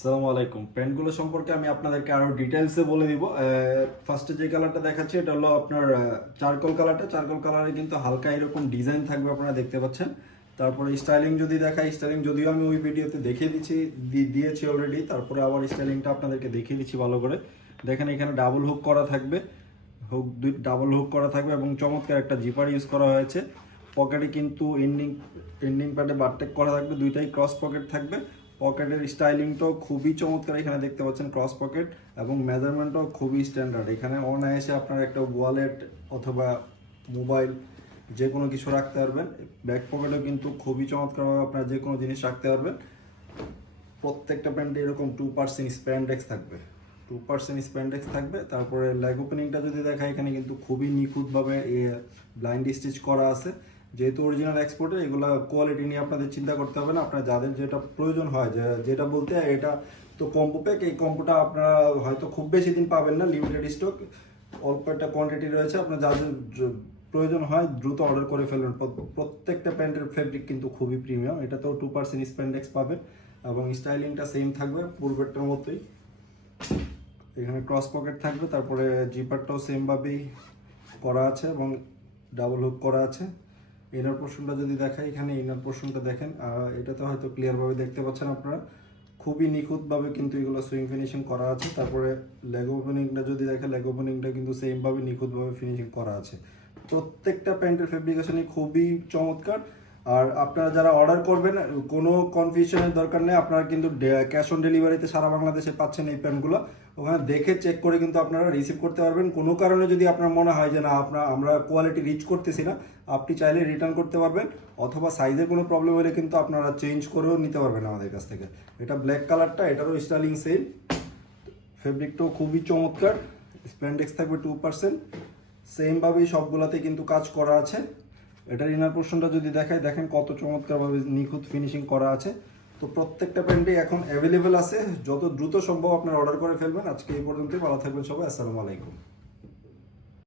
আসসালামু আলাইকুম। প্যান্টগুলো সম্পর্কে আমি আপনাদেরকে আরো ডিটেইলসে বলে দিব। ফার্স্টে যে কালারটা দেখাচ্ছি এটা হলো আপনার চারকোল কালারটা। চারকোল কালারে কিন্তু হালকা এরকম ডিজাইন থাকবে, আপনারা দেখতে পাচ্ছেন। তারপরে স্টাইলিং যদি দেখাই, স্টাইলিং যদিও আমি ওই ভিডিওতে দেখিয়ে দিয়েছি অলরেডি, তারপরে আবার স্টাইলিংটা আপনাদেরকে দেখিয়ে দিচ্ছি ভালো করে। দেখেন এখানে ডাবল হুক করা থাকবে, ডাবল হুক করা থাকবে এবং চমৎকার একটা জিপার ইউজ করা হয়েছে। পকেটে কিন্তু এন্ডিং প্যাডে বারটেক করা থাকবে, দুইটাই ক্রস পকেট থাকবে। পকেটের স্টাইলিংটাও খুবই চমৎকার, এখানে দেখতে পাচ্ছেন ক্রস পকেট এবং মেজারমেন্টটাও খুবই স্ট্যান্ডার্ড। এখানে অনায়াসে আপনার একটা ওয়ালেট অথবা মোবাইল যে কোনো কিছু রাখতে পারবেন। ব্যাক পকেটেও কিন্তু খুবই চমৎকারভাবে আপনার যে কোনো জিনিস রাখতে পারবেন। প্রত্যেকটা প্যান্টে এরকম 2% স্প্যান্ডেক্স থাকবে, 2% স্প্যান্ডেক্স থাকবে। তারপরে লেগ ওপেনিংটা যদি দেখা, এখানে কিন্তু খুবই নিখুঁতভাবে ব্লাইন্ড স্টিচ করা আছে। যেহেতু অরিজিনাল এক্সপোর্টের, এগুলো কোয়ালিটি নিয়ে আপনাদের চিন্তা করতে হবে না। আপনার যাদের যেটা প্রয়োজন হয়, যেটা বলতে এটা তো কম্বো প্যাক, এই কম্বোটা আপনারা হয়তো খুব বেশি দিন পাবেন না, লিমিটেড স্টক, অল্প একটা কোয়ান্টিটি রয়েছে। আপনার যাদের প্রয়োজন হয় দ্রুত অর্ডার করে ফেলবেন। প্রত্যেকটা প্যান্টের ফেব্রিক কিন্তু খুবই প্রিমিয়াম। এটাতেও 2% স্প্যান্ডেক্স পাবেন এবং স্টাইলিংটা সেম থাকবে পূর্বেরটার মতোই। এখানে ক্রস পকেট থাকবে, তারপরে জিপারটাও সেমভাবেই করা আছে এবং ডাবল হুক করা আছে। ইনার পোর্শনটা যদি দেখাই, এখানে ইনার পোর্শনটা দেখেন, এটাতে হয়তো ক্লিয়ারভাবে দেখতে পাচ্ছেন আপনারা। খুবই নিখুঁতভাবে কিন্তু এগুলো সুইং ফিনিশিং করা আছে। তারপরে লেগ ওপেনিংটা যদি দেখেন, লেগ ওপেনিংটা কিন্তু সেমভাবে নিখুঁতভাবে ফিনিশিং করা আছে। প্রত্যেকটা প্যান্টের ফেব্রিকেশনই খুবই চমৎকার। আর আপনারা যারা অর্ডার করবেন, কোনো কনফিউশনের দরকার নেই। আপনারা কিন্তু ক্যাশ অন ডেলিভারিতে সারা বাংলাদেশে পাচ্ছেন এই প্যান্টগুলো। ওখানে দেখে চেক করে কিন্তু আপনারা রিসিভ করতে পারবেন। কোনো কারণে যদি আপনার মনে হয় যে না, আমরা কোয়ালিটি রিচ করতেছি না, আপনি চাইলে রিটার্ন করতে পারবেন, অথবা সাইজের কোনো প্রবলেম হলে কিন্তু আপনারা চেঞ্জ করেও নিতে পারবেন আমাদের কাছ থেকে। এটা ব্ল্যাক কালারটা, এটারও স্টাইলিং সেম, ফেব্রিকটাও খুবই চমৎকার। স্প্যান্ডেক্স থাকবে 2%, সেমভাবেই সবগুলাতে কিন্তু কাজ করা আছে। এটার ইনার পোর্শনটা যদি দেখায়, দেখেন কত চমৎকারভাবে নিখুঁত ফিনিশিং করা আছে। তো প্রত্যেকটা প্যান্টই এখন অ্যাভেলেবেল আছে, যত দ্রুত সম্ভব আপনারা অর্ডার করে ফেলবেন। আজকে এই পর্যন্তই, ভালো থাকবেন সবাই, আসসালামু আলাইকুম।